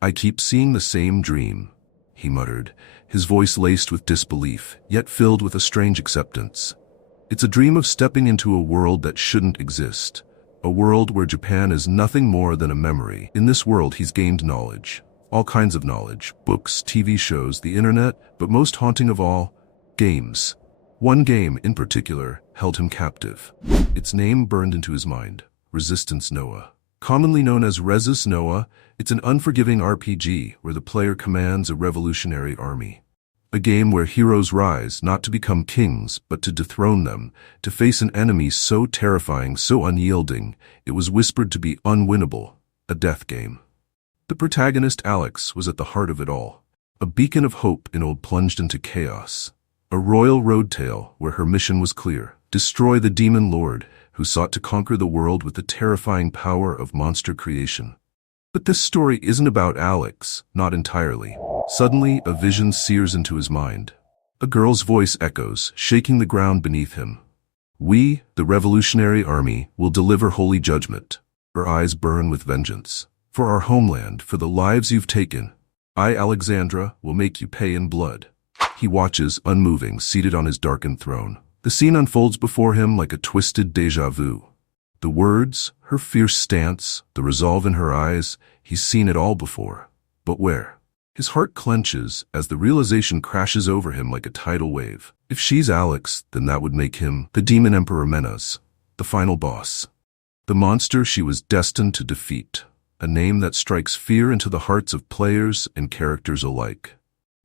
I keep seeing the same dream, he muttered, his voice laced with disbelief, yet filled with a strange acceptance. It's a dream of stepping into a world that shouldn't exist, a world where Japan is nothing more than a memory. In this world he's gained knowledge, all kinds of knowledge, books, TV shows, the internet, but most haunting of all, games. One game, in particular, held him captive. Its name burned into his mind, Resistance Noah. Commonly known as Resist Noah, it's an unforgiving RPG where the player commands a revolutionary army. A game where heroes rise not to become kings, but to dethrone them, to face an enemy so terrifying, so unyielding, it was whispered to be unwinnable, a death game. The protagonist, Alex, was at the heart of it all, a beacon of hope in old plunged into chaos. A royal road tale where her mission was clear: destroy the demon lord who sought to conquer the world with the terrifying power of monster creation. But this story isn't about Alex, not entirely. Suddenly, a vision sears into his mind. A girl's voice echoes, shaking the ground beneath him. We, the Revolutionary Army, will deliver holy judgment. Her eyes burn with vengeance. For our homeland, for the lives you've taken, I, Alexandra, will make you pay in blood. He watches, unmoving, seated on his darkened throne. The scene unfolds before him like a twisted déjà vu. The words, her fierce stance, the resolve in her eyes, he's seen it all before. But where? His heart clenches as the realization crashes over him like a tidal wave. If she's Alex, then that would make him the Demon Emperor Menas, the final boss. The monster she was destined to defeat. A name that strikes fear into the hearts of players and characters alike.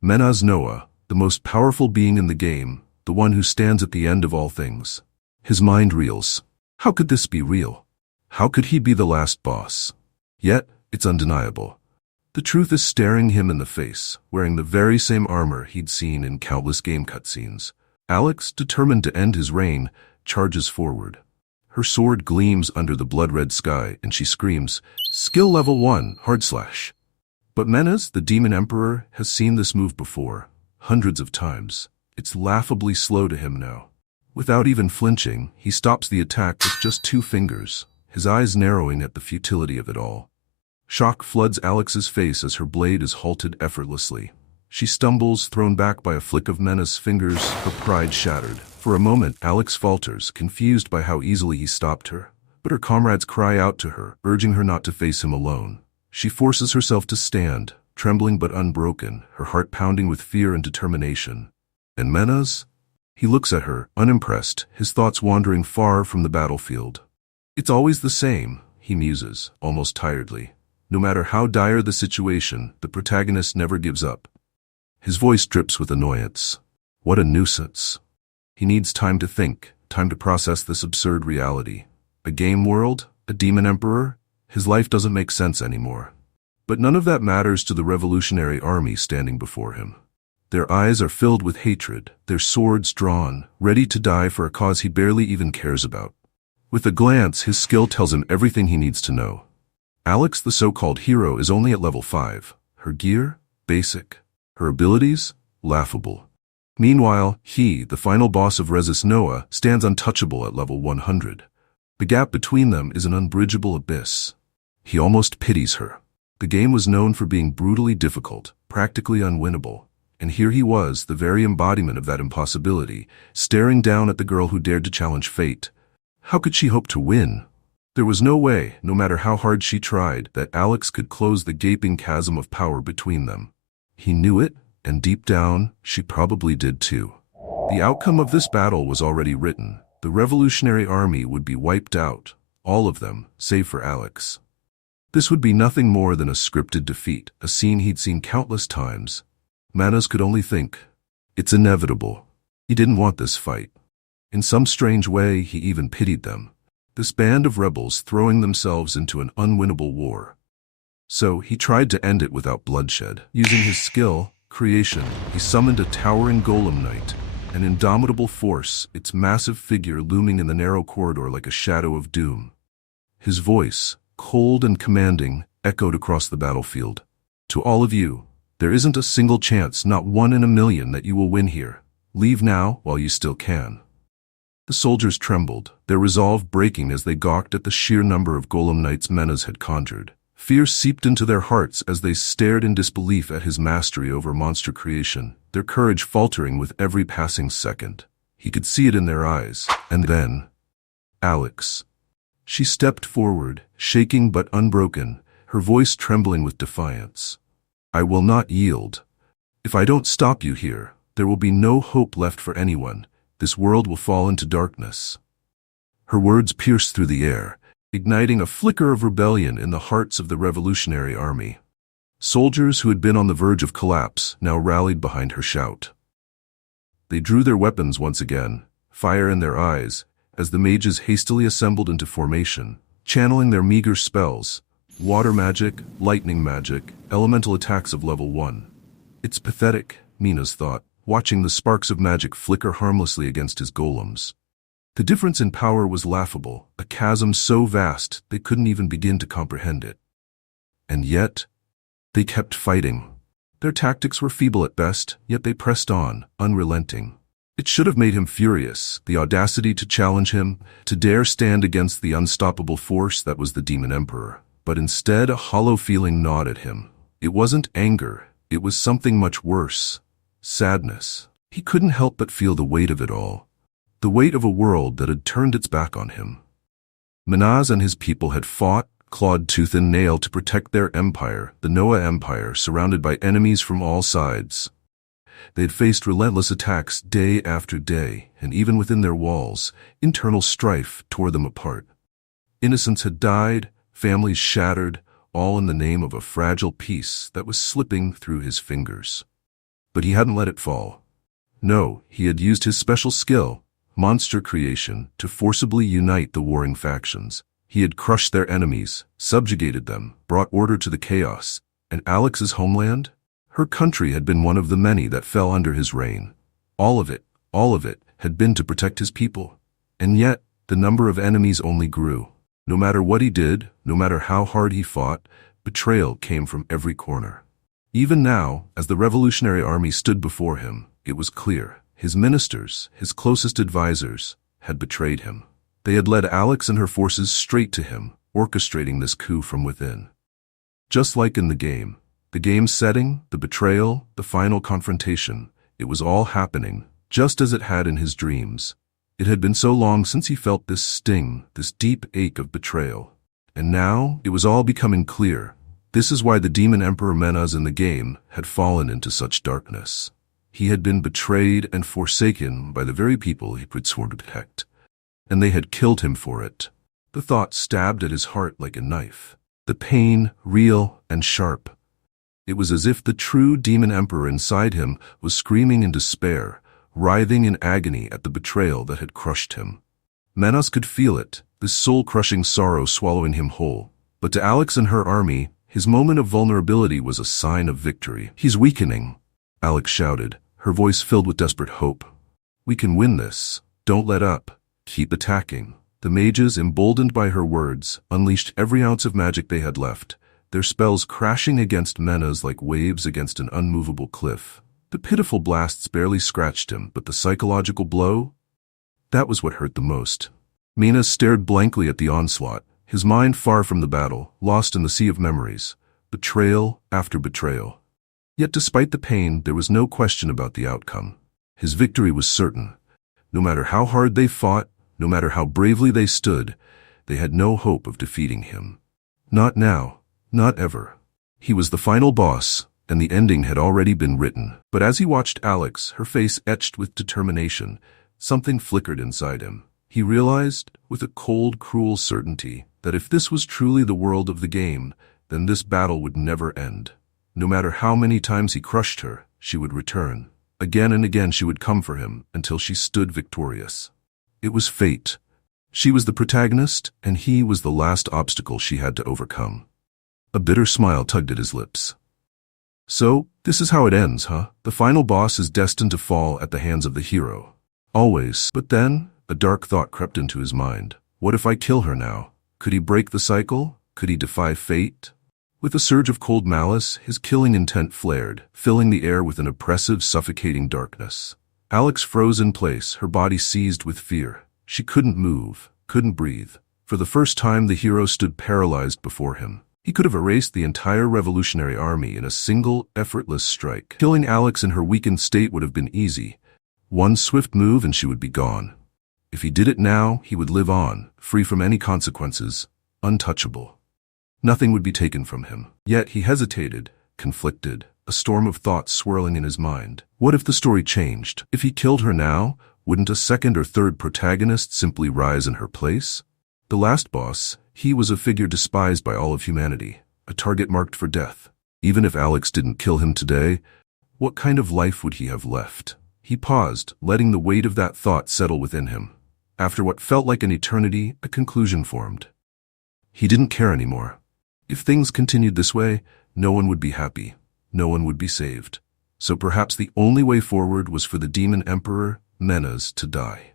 Menas Noah, the most powerful being in the game, the one who stands at the end of all things. His mind reels. How could this be real? How could he be the last boss? Yet, it's undeniable. The truth is staring him in the face, wearing the very same armor he'd seen in countless game cutscenes. Alex, determined to end his reign, charges forward. Her sword gleams under the blood-red sky, and she screams, "Skill level 1, hard slash." But Menas, the Demon Emperor, has seen this move before, hundreds of times. It's laughably slow to him now. Without even flinching, he stops the attack with just 2 fingers, his eyes narrowing at the futility of it all. Shock floods Alex's face as her blade is halted effortlessly. She stumbles, thrown back by a flick of Mena's fingers, her pride shattered. For a moment, Alex falters, confused by how easily he stopped her. But her comrades cry out to her, urging her not to face him alone. She forces herself to stand, trembling but unbroken, her heart pounding with fear and determination. And Menas? He looks at her, unimpressed, his thoughts wandering far from the battlefield. It's always the same, he muses, almost tiredly. No matter how dire the situation, the protagonist never gives up. His voice drips with annoyance. What a nuisance. He needs time to think, time to process this absurd reality. A game world? A demon emperor? His life doesn't make sense anymore. But none of that matters to the Revolutionary Army standing before him. Their eyes are filled with hatred, their swords drawn, ready to die for a cause he barely even cares about. With a glance, his skill tells him everything he needs to know. Alex, the so-called hero, is only at level 5. Her gear? Basic. Her abilities? Laughable. Meanwhile, he, the final boss of Resist Noah, stands untouchable at level 100. The gap between them is an unbridgeable abyss. He almost pities her. The game was known for being brutally difficult, practically unwinnable. And here he was, the very embodiment of that impossibility, staring down at the girl who dared to challenge fate. How could she hope to win? There was no way, no matter how hard she tried, that Alex could close the gaping chasm of power between them. He knew it, and deep down, she probably did too. The outcome of this battle was already written. The Revolutionary Army would be wiped out, all of them, save for Alex. This would be nothing more than a scripted defeat, a scene he'd seen countless times. Menas could only think, it's inevitable. He didn't want this fight. In some strange way, he even pitied them. This band of rebels throwing themselves into an unwinnable war. So he tried to end it without bloodshed. Using his skill, creation, he summoned a towering golem knight, an indomitable force, its massive figure looming in the narrow corridor like a shadow of doom. His voice, cold and commanding, echoed across the battlefield. To all of you, there isn't a single chance, not 1 in a million, that you will win here. Leave now while you still can. The soldiers trembled, their resolve breaking as they gawked at the sheer number of golem knights Menas had conjured. Fear seeped into their hearts as they stared in disbelief at his mastery over monster creation, their courage faltering with every passing second. He could see it in their eyes. And then, Alex. She stepped forward, shaking but unbroken, her voice trembling with defiance. I will not yield. If I don't stop you here, there will be no hope left for anyone. This world will fall into darkness. Her words pierced through the air, igniting a flicker of rebellion in the hearts of the Revolutionary Army. Soldiers who had been on the verge of collapse now rallied behind her shout. They drew their weapons once again, fire in their eyes, as the mages hastily assembled into formation, channeling their meager spells, water magic, lightning magic, elemental attacks of level 1. It's pathetic, Minas thought, watching the sparks of magic flicker harmlessly against his golems. The difference in power was laughable, a chasm so vast they couldn't even begin to comprehend it. And yet, they kept fighting. Their tactics were feeble at best, yet they pressed on, unrelenting. It should have made him furious, the audacity to challenge him, to dare stand against the unstoppable force that was the Demon Emperor. But instead a hollow feeling gnawed at him. It wasn't anger, it was something much worse. Sadness. He couldn't help but feel the weight of it all. The weight of a world that had turned its back on him. Minas and his people had fought, clawed tooth and nail to protect their empire, the Noah Empire, surrounded by enemies from all sides. They had faced relentless attacks day after day, and even within their walls, internal strife tore them apart. Innocents had died, families shattered, all in the name of a fragile peace that was slipping through his fingers. But he hadn't let it fall. No, he had used his special skill, monster creation, to forcibly unite the warring factions. He had crushed their enemies, subjugated them, brought order to the chaos. And Alex's homeland? Her country had been one of the many that fell under his reign. All of it had been to protect his people. And yet, the number of enemies only grew. No matter what he did, no matter how hard he fought, betrayal came from every corner. Even now, as the Revolutionary Army stood before him, it was clear. His ministers, his closest advisors, had betrayed him. They had led Alex and her forces straight to him, orchestrating this coup from within. Just like in the game's setting, the betrayal, the final confrontation, it was all happening, just as it had in his dreams. It had been so long since he felt this sting, this deep ache of betrayal. And now, it was all becoming clear. This is why the Demon Emperor Minas in the game had fallen into such darkness. He had been betrayed and forsaken by the very people he had sworn to protect. And they had killed him for it. The thought stabbed at his heart like a knife. The pain, real and sharp. It was as if the true Demon Emperor inside him was screaming in despair, writhing in agony at the betrayal that had crushed him. Minas could feel it, this soul-crushing sorrow swallowing him whole. But to Alex and her army, his moment of vulnerability was a sign of victory. He's weakening, Alex shouted, her voice filled with desperate hope. We can win this. Don't let up. Keep attacking. The mages, emboldened by her words, unleashed every ounce of magic they had left, their spells crashing against Minas like waves against an unmovable cliff. The pitiful blasts barely scratched him, but the psychological blow? That was what hurt the most. Minas stared blankly at the onslaught, his mind far from the battle, lost in the sea of memories, betrayal after betrayal. Yet despite the pain, there was no question about the outcome. His victory was certain. No matter how hard they fought, no matter how bravely they stood, they had no hope of defeating him. Not now, not ever. He was the final boss, and the ending had already been written. But as he watched Alex, her face etched with determination, something flickered inside him. He realized, with a cold, cruel certainty, that if this was truly the world of the game, then this battle would never end. No matter how many times he crushed her, she would return. Again and again she would come for him, until she stood victorious. It was fate. She was the protagonist, and he was the last obstacle she had to overcome. A bitter smile tugged at his lips. So, this is how it ends, huh? The final boss is destined to fall at the hands of the hero. Always. But then, a dark thought crept into his mind. What if I kill her now? Could he break the cycle? Could he defy fate? With a surge of cold malice, his killing intent flared, filling the air with an oppressive, suffocating darkness. Alex froze in place, her body seized with fear. She couldn't move, couldn't breathe. For the first time, the hero stood paralyzed before him. He could have erased the entire revolutionary army in a single, effortless strike. Killing Alex in her weakened state would have been easy. One swift move and she would be gone. If he did it now, he would live on, free from any consequences, untouchable. Nothing would be taken from him. Yet he hesitated, conflicted, a storm of thoughts swirling in his mind. What if the story changed? If he killed her now, wouldn't a second or third protagonist simply rise in her place? The last boss, he was a figure despised by all of humanity, a target marked for death. Even if Alex didn't kill him today, what kind of life would he have left? He paused, letting the weight of that thought settle within him. After what felt like an eternity, a conclusion formed. He didn't care anymore. If things continued this way, no one would be happy. No one would be saved. So perhaps the only way forward was for the demon emperor, Menas, to die.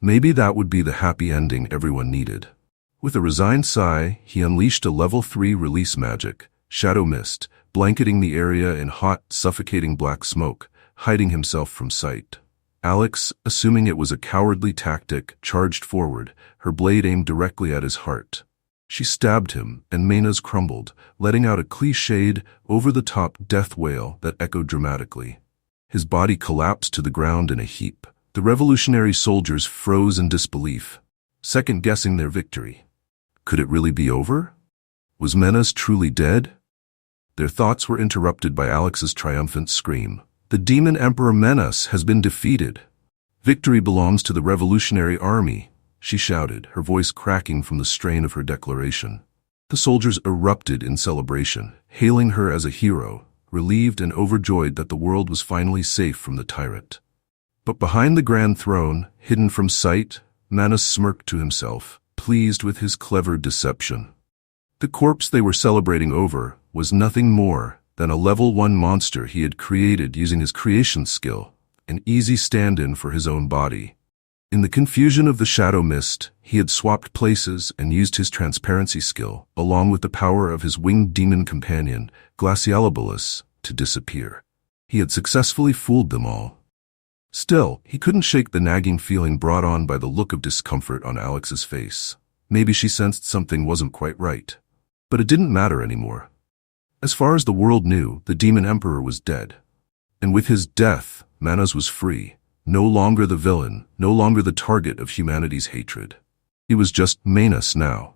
Maybe that would be the happy ending everyone needed. With a resigned sigh, he unleashed a level 3 release magic, Shadow Mist, blanketing the area in hot, suffocating black smoke, hiding himself from sight. Alex, assuming it was a cowardly tactic, charged forward, her blade aimed directly at his heart. She stabbed him, and Menas crumbled, letting out a cliched, over-the-top death wail that echoed dramatically. His body collapsed to the ground in a heap. The revolutionary soldiers froze in disbelief, second-guessing their victory. Could it really be over? Was Menas truly dead? Their thoughts were interrupted by Alex's triumphant scream. The demon emperor Menas has been defeated. Victory belongs to the revolutionary army, she shouted, her voice cracking from the strain of her declaration. The soldiers erupted in celebration, hailing her as a hero, relieved and overjoyed that the world was finally safe from the tyrant. But behind the grand throne, hidden from sight, Menas smirked to himself, pleased with his clever deception. The corpse they were celebrating over was nothing more than a level 1 monster he had created using his creation skill, an easy stand-in for his own body. In the confusion of the shadow mist, he had swapped places and used his transparency skill, along with the power of his winged demon companion, Glacialobulus, to disappear. He had successfully fooled them all. Still, he couldn't shake the nagging feeling brought on by the look of discomfort on Alex's face. Maybe she sensed something wasn't quite right. But it didn't matter anymore. As far as the world knew, the demon emperor was dead. And with his death, Menas was free, no longer the villain, no longer the target of humanity's hatred. He was just Menas now,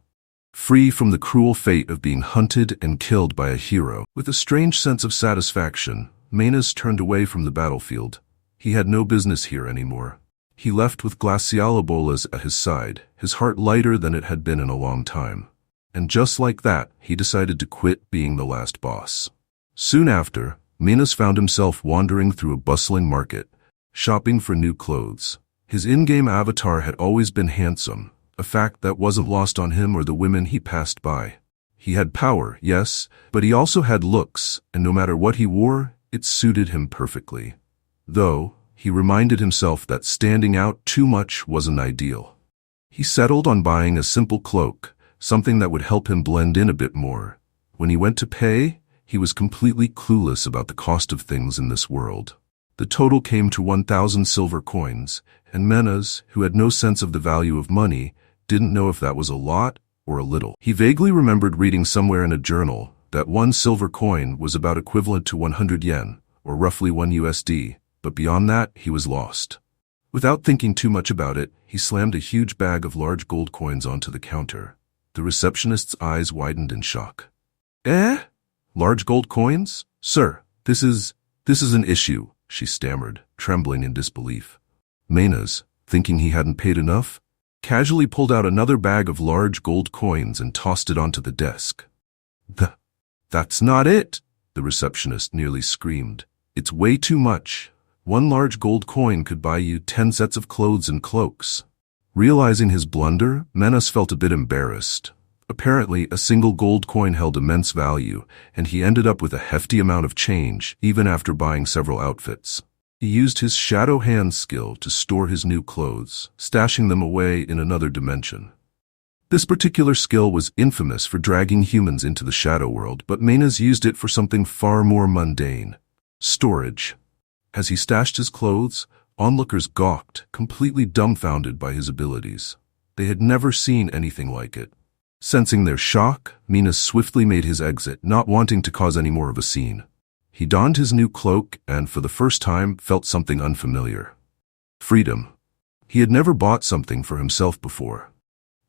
free from the cruel fate of being hunted and killed by a hero. With a strange sense of satisfaction, Menas turned away from the battlefield. He had no business here anymore. He left with Glacialobulus at his side, his heart lighter than it had been in a long time. And just like that, he decided to quit being the last boss. Soon after, Menas found himself wandering through a bustling market, shopping for new clothes. His in-game avatar had always been handsome, a fact that wasn't lost on him or the women he passed by. He had power, yes, but he also had looks, and no matter what he wore, it suited him perfectly. Though, he reminded himself that standing out too much wasn't ideal. He settled on buying a simple cloak, something that would help him blend in a bit more. When he went to pay, he was completely clueless about the cost of things in this world. The total came to 1,000 silver coins, and Menas, who had no sense of the value of money, didn't know if that was a lot or a little. He vaguely remembered reading somewhere in a journal that 1 silver coin was about equivalent to 100 yen, or roughly 1 USD. But beyond that, he was lost. Without thinking too much about it, he slammed a huge bag of large gold coins onto the counter. The receptionist's eyes widened in shock. Eh? Large gold coins? Sir, this is an issue, she stammered, trembling in disbelief. Menas, thinking he hadn't paid enough, casually pulled out another bag of large gold coins and tossed it onto the desk. That's not it, the receptionist nearly screamed. It's way too much. 1 large gold coin could buy you 10 sets of clothes and cloaks. Realizing his blunder, Menas felt a bit embarrassed. Apparently, a single gold coin held immense value, and he ended up with a hefty amount of change, even after buying several outfits. He used his shadow hand skill to store his new clothes, stashing them away in another dimension. This particular skill was infamous for dragging humans into the shadow world, but Menas used it for something far more mundane: storage. As he stashed his clothes, onlookers gawked, completely dumbfounded by his abilities. They had never seen anything like it. Sensing their shock, Minas swiftly made his exit, not wanting to cause any more of a scene. He donned his new cloak and, for the first time, felt something unfamiliar. Freedom. He had never bought something for himself before.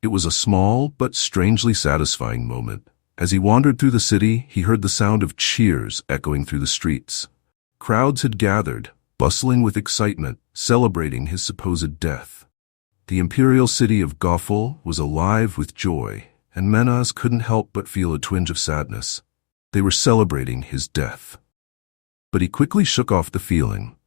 It was a small but strangely satisfying moment. As he wandered through the city, he heard the sound of cheers echoing through the streets. Crowds had gathered, bustling with excitement, celebrating his supposed death. The imperial city of Gothel was alive with joy, and Menas couldn't help but feel a twinge of sadness. They were celebrating his death. But he quickly shook off the feeling.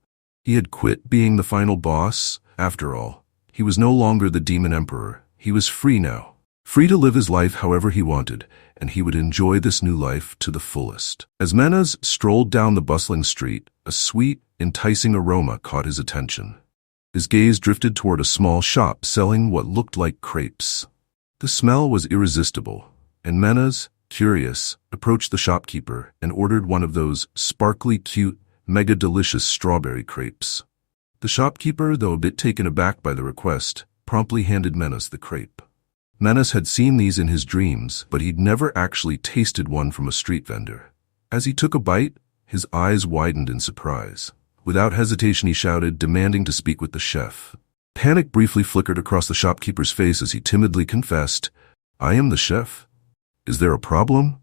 He had quit being the final boss, after all. He was no longer the Demon Emperor. He was free now. Free to live his life however he wanted, and he would enjoy this new life to the fullest. As Menas strolled down the bustling street, a sweet, enticing aroma caught his attention. His gaze drifted toward a small shop selling what looked like crepes. The smell was irresistible, and Menas, curious, approached the shopkeeper and ordered one of those sparkly, cute, mega-delicious strawberry crepes. The shopkeeper, though a bit taken aback by the request, promptly handed Menas the crepe. Menas had seen these in his dreams, but he'd never actually tasted one from a street vendor. As he took a bite, his eyes widened in surprise. Without hesitation he shouted, demanding to speak with the chef. Panic briefly flickered across the shopkeeper's face as he timidly confessed, "I am the chef. Is there a problem?"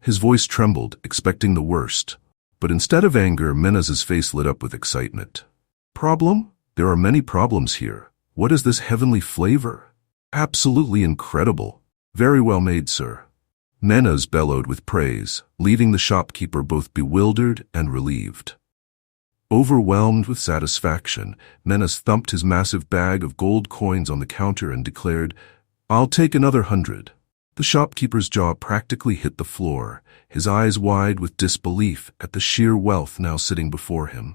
His voice trembled, expecting the worst. But instead of anger, Menas's face lit up with excitement. "Problem? There are many problems here. What is this heavenly flavor? Absolutely incredible. Very well made, sir." Menas bellowed with praise, leaving the shopkeeper both bewildered and relieved. Overwhelmed with satisfaction, Menas thumped his massive bag of gold coins on the counter and declared, "I'll take another 100. The shopkeeper's jaw practically hit the floor, his eyes wide with disbelief at the sheer wealth now sitting before him.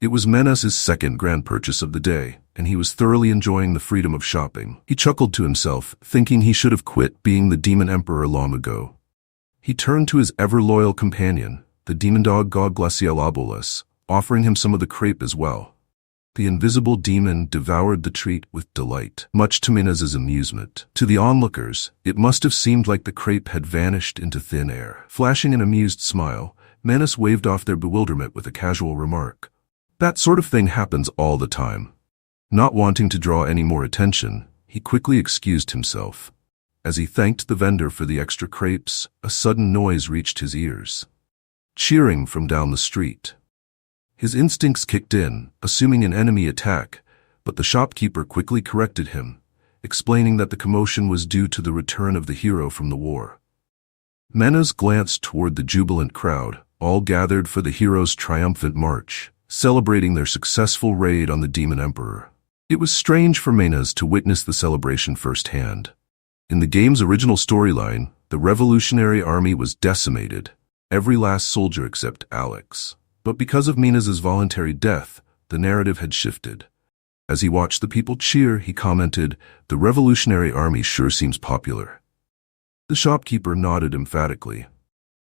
It was Menas's second grand purchase of the day, and he was thoroughly enjoying the freedom of shopping. He chuckled to himself, thinking he should have quit being the Demon Emperor long ago. He turned to his ever-loyal companion, the demon dog God Glacialabolus, offering him some of the crepe as well. The invisible demon devoured the treat with delight, much to Menas's amusement. To the onlookers, it must have seemed like the crepe had vanished into thin air. Flashing an amused smile, Menas waved off their bewilderment with a casual remark. "That sort of thing happens all the time." Not wanting to draw any more attention, he quickly excused himself. As he thanked the vendor for the extra crepes, a sudden noise reached his ears. Cheering from down the street. His instincts kicked in, assuming an enemy attack, but the shopkeeper quickly corrected him, explaining that the commotion was due to the return of the hero from the war. Menas glanced toward the jubilant crowd, all gathered for the hero's triumphant march, celebrating their successful raid on the Demon Emperor. It was strange for Menas to witness the celebration firsthand. In the game's original storyline, the Revolutionary Army was decimated, every last soldier except Alex. But because of Menas's voluntary death, the narrative had shifted. As he watched the people cheer, he commented, "The Revolutionary Army sure seems popular." The shopkeeper nodded emphatically.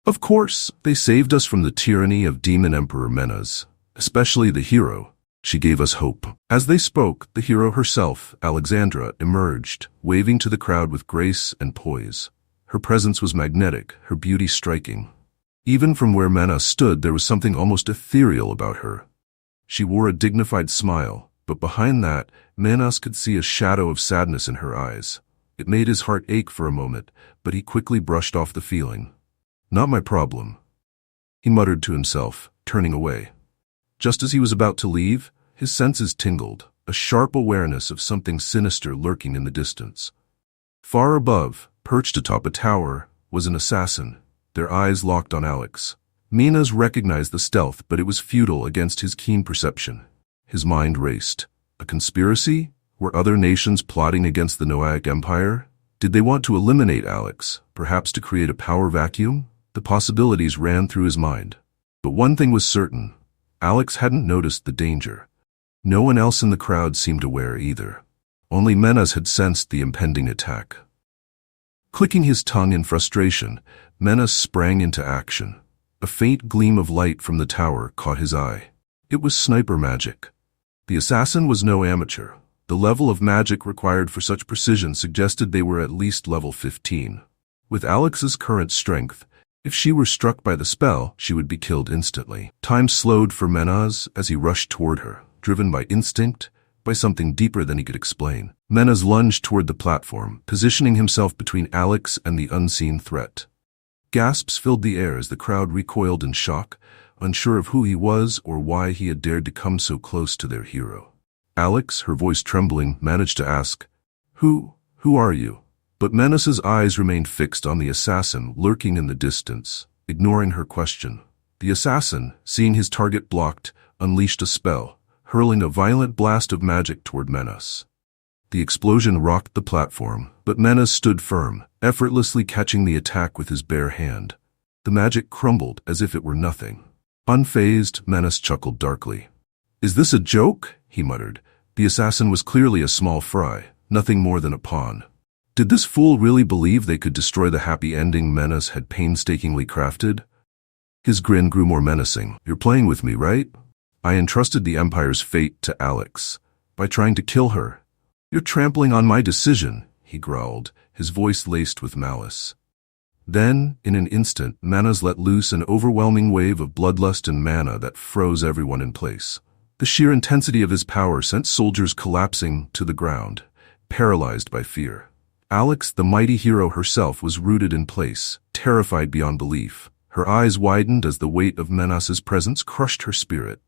"Of course, they saved us from the tyranny of Demon Emperor Menas, especially the hero. She gave us hope." As they spoke, the hero herself, Alexandra, emerged, waving to the crowd with grace and poise. Her presence was magnetic, her beauty striking. Even from where Menas stood, there was something almost ethereal about her. She wore a dignified smile, but behind that, Menas could see a shadow of sadness in her eyes. It made his heart ache for a moment, but he quickly brushed off the feeling. "Not my problem," he muttered to himself, turning away. Just as he was about to leave, his senses tingled, a sharp awareness of something sinister lurking in the distance. Far above, perched atop a tower, was an assassin, their eyes locked on Alex. Menas recognized the stealth, but it was futile against his keen perception. His mind raced. A conspiracy? Were other nations plotting against the Noahic Empire? Did they want to eliminate Alex, perhaps to create a power vacuum? The possibilities ran through his mind. But one thing was certain. Alex hadn't noticed the danger. No one else in the crowd seemed aware either. Only Menas had sensed the impending attack. Clicking his tongue in frustration, Menas sprang into action. A faint gleam of light from the tower caught his eye. It was sniper magic. The assassin was no amateur. The level of magic required for such precision suggested they were at least level 15. With Alex's current strength, if she were struck by the spell, she would be killed instantly. Time slowed for Menas as he rushed toward her, driven by instinct, by something deeper than he could explain. Menas lunged toward the platform, positioning himself between Alex and the unseen threat. Gasps filled the air as the crowd recoiled in shock, unsure of who he was or why he had dared to come so close to their hero. Alex, her voice trembling, managed to ask, Who are you?" But Menas's eyes remained fixed on the assassin lurking in the distance, ignoring her question. The assassin, seeing his target blocked, unleashed a spell, hurling a violent blast of magic toward Menas. The explosion rocked the platform, but Menas stood firm, effortlessly catching the attack with his bare hand. The magic crumbled as if it were nothing. Unfazed, Menas chuckled darkly. "Is this a joke?" he muttered. The assassin was clearly a small fry, nothing more than a pawn. Did this fool really believe they could destroy the happy ending Menas had painstakingly crafted? His grin grew more menacing. "You're playing with me, right? I entrusted the Empire's fate to Alex. By trying to kill her. You're trampling on my decision," he growled, his voice laced with malice. Then, in an instant, Menas let loose an overwhelming wave of bloodlust and mana that froze everyone in place. The sheer intensity of his power sent soldiers collapsing to the ground, paralyzed by fear. Alex, the mighty hero herself, was rooted in place, terrified beyond belief. Her eyes widened as the weight of Menas's presence crushed her spirit.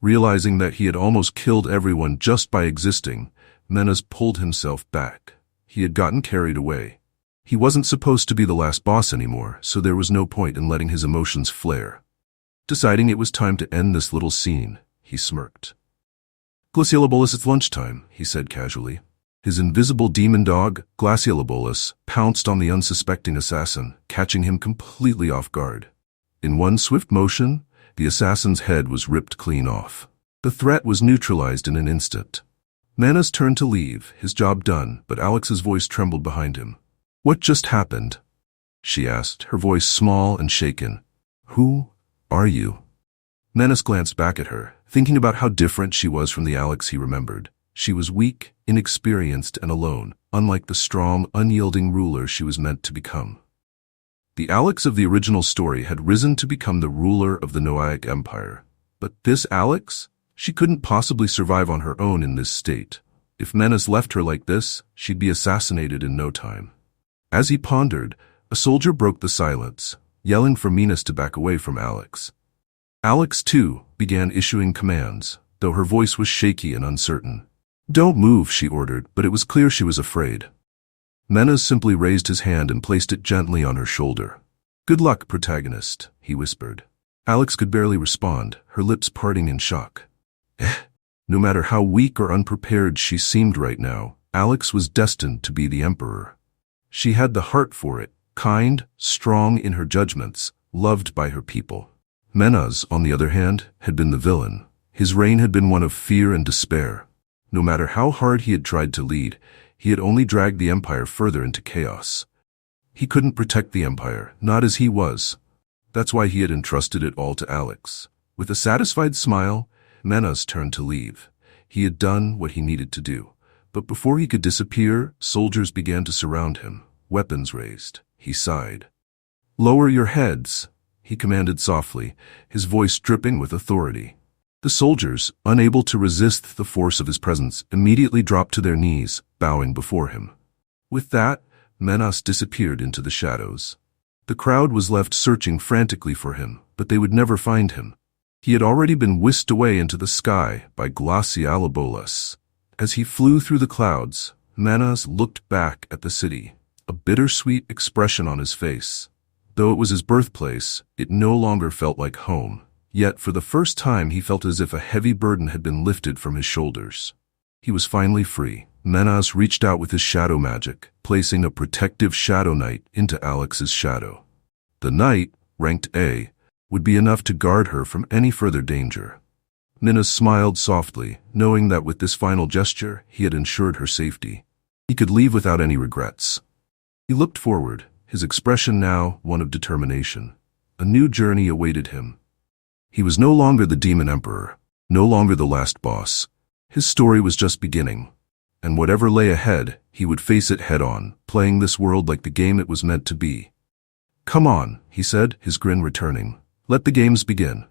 Realizing that he had almost killed everyone just by existing, Menas pulled himself back. He had gotten carried away. He wasn't supposed to be the last boss anymore, so there was no point in letting his emotions flare. Deciding it was time to end this little scene, he smirked. "Glaciolabolus, it's lunchtime," he said casually. His invisible demon dog, Glaciolabolus, pounced on the unsuspecting assassin, catching him completely off guard. In one swift motion, the assassin's head was ripped clean off. The threat was neutralized in an instant. Menas turned to leave, his job done, but Alex's voice trembled behind him. "What just happened?" she asked, her voice small and shaken. "Who are you?" Menas glanced back at her, thinking about how different she was from the Alex he remembered. She was weak, inexperienced, and alone, unlike the strong, unyielding ruler she was meant to become. The Alex of the original story had risen to become the ruler of the Noahic Empire. But this Alex? She couldn't possibly survive on her own in this state. If Menas left her like this, she'd be assassinated in no time. As he pondered, a soldier broke the silence, yelling for Menas to back away from Alex. Alex, too, began issuing commands, though her voice was shaky and uncertain. "Don't move," she ordered, but it was clear she was afraid. Menas simply raised his hand and placed it gently on her shoulder. "Good luck, Protagonist," he whispered. Alex could barely respond, her lips parting in shock. No matter how weak or unprepared she seemed right now, Alex was destined to be the Emperor. She had the heart for it, kind, strong in her judgments, loved by her people. Menas, on the other hand, had been the villain. His reign had been one of fear and despair. No matter how hard he had tried to lead, he had only dragged the Empire further into chaos. He couldn't protect the Empire, not as he was. That's why he had entrusted it all to Alex. With a satisfied smile, Menas turned to leave. He had done what he needed to do. But before he could disappear, soldiers began to surround him, weapons raised. He sighed. "Lower your heads," he commanded softly, his voice dripping with authority. The soldiers, unable to resist the force of his presence, immediately dropped to their knees, bowing before him. With that, Menas disappeared into the shadows. The crowd was left searching frantically for him, but they would never find him. He had already been whisked away into the sky by Glaciolabolus. As he flew through the clouds, Menas looked back at the city, a bittersweet expression on his face. Though it was his birthplace, it no longer felt like home. Yet for the first time he felt as if a heavy burden had been lifted from his shoulders. He was finally free. Menas reached out with his shadow magic, placing a protective shadow knight into Alex's shadow. The knight, ranked A, would be enough to guard her from any further danger. Menas smiled softly, knowing that with this final gesture he had ensured her safety. He could leave without any regrets. He looked forward, his expression now one of determination. A new journey awaited him. He was no longer the Demon Emperor, no longer the last boss. His story was just beginning. and whatever lay ahead, he would face it head-on, playing this world like the game it was meant to be. "Come on," he said, his grin returning. "Let the games begin."